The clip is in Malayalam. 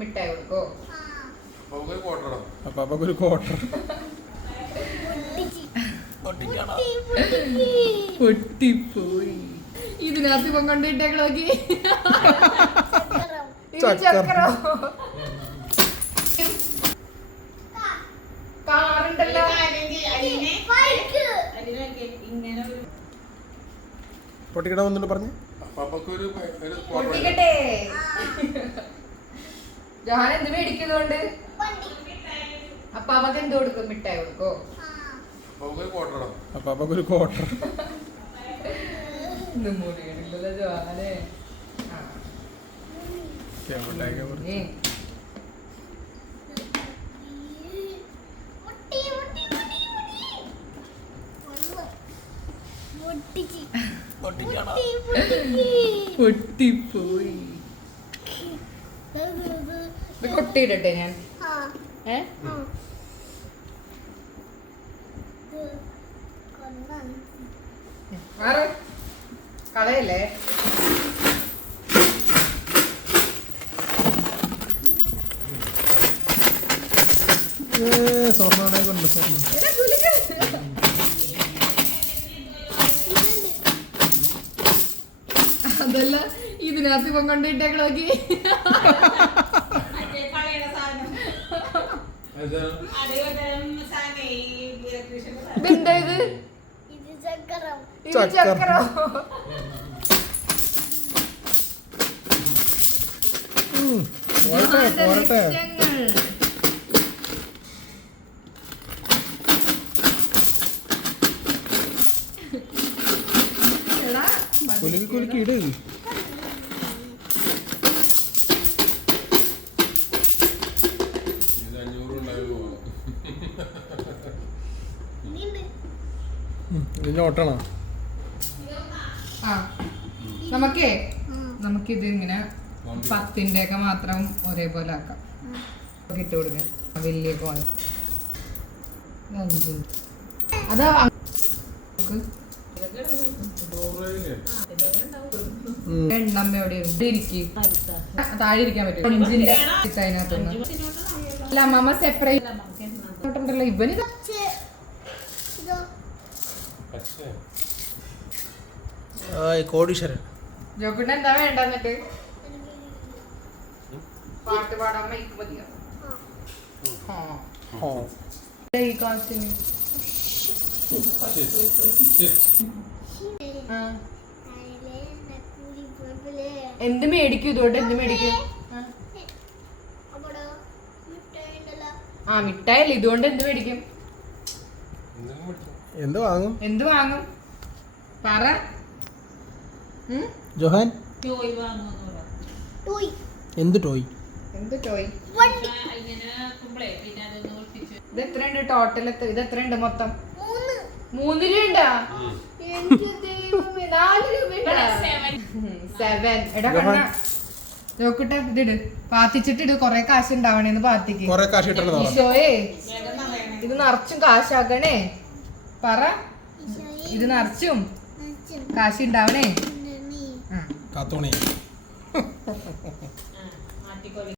മിഠായി കൊടുക്കോ? ഒരു ക്വാർട്ടർ പൊട്ടിപ്പോയി. ഇതിനകത്ത് ഇപ്പം കൊണ്ടിട്ടേക്ക് നോക്കി. കാറുണ്ടല്ലോ. പൊട്ടിക്കട വന്നിട്ട് പറഞ്ഞു പൊട്ടിക്കട്ടെ. ജോഹാൻ എന്ത് മേടിക്കുന്നോണ്ട്? അപ്പൊ അവക്ക് എന്ത് കൊടുക്കും? മിഠായി കൊടുക്കോ? ഒരു ക്വാർട്ടർ മുറിയണില്ലല്ലോ ജോഹാനെ. പൊട്ടിപ്പോയി. കൊട്ടിയിടട്ടെ ഞാൻ? വേറെ കളയല്ലേ? സ്വർണ്ണ കൊണ്ട് സ്വർണ്ണം അതല്ല, ഇതിനകത്ത് ഇപ്പം കൊണ്ടിട്ടേക്ക് നോക്കി. എന്താ ഇത്? ചക്കരോ? കുലുക്കി കുലുക്കി ഇട്. ഇതിന്റെ ഓട്ടണോ? നമുക്കിത് ഇങ്ങനെ 10ന്റെ ഒക്കെ മാത്രം ഒരേപോലെ ആക്കാം. ഇട്ട് കൊടുക്കാം വലിയ കോൺ. അതാ എണ്ണമ്മ എവിടെ താഴെ ഇരിക്കാൻ പറ്റും. അതിനകത്തൊന്ന് അല്ല അമ്മ സെപ്പറേറ്റ് ഉണ്ടല്ലോ. ഇവന് കോടീശ്വരൻ. ജോക്കുണ്ട് എന്താ വേണ്ട? എന്നിട്ട് പാട്ട് പാടാൻ മൈക്ക് മതിയോ? ഈ കാശിന് എന്ത് മേടിക്കും? ഇതുകൊണ്ട് എന്ത് മേടിക്കും? മിഠായി അല്ലേ? ഇതുകൊണ്ട് എന്ത് മേടിക്കും? എന്ത് വാങ്ങും? എന്ത് വാങ്ങും പറ ജോഹാൻ. എന്ത് ടോയ്? എന്ത് ടോയ്? ഇത് എത്രയുണ്ട് ടോട്ടൽ? ഇത് എത്രയുണ്ട് മൊത്തം? 3 രൂപ. 4 രൂപ. 7. എടാ കണ്ണ നോക്കട്ടെ. ഇതിട് പാത്തിച്ചിട്ട് കൊറേ കാശ് ഉണ്ടാവണേന്ന് പാത്തിക്ക്. ഈശോയെ ഇത് നിറച്ചും കാശാക്കണേ. പറ ഇത് നിറച്ചും കാശ് ഉണ്ടാവണേ.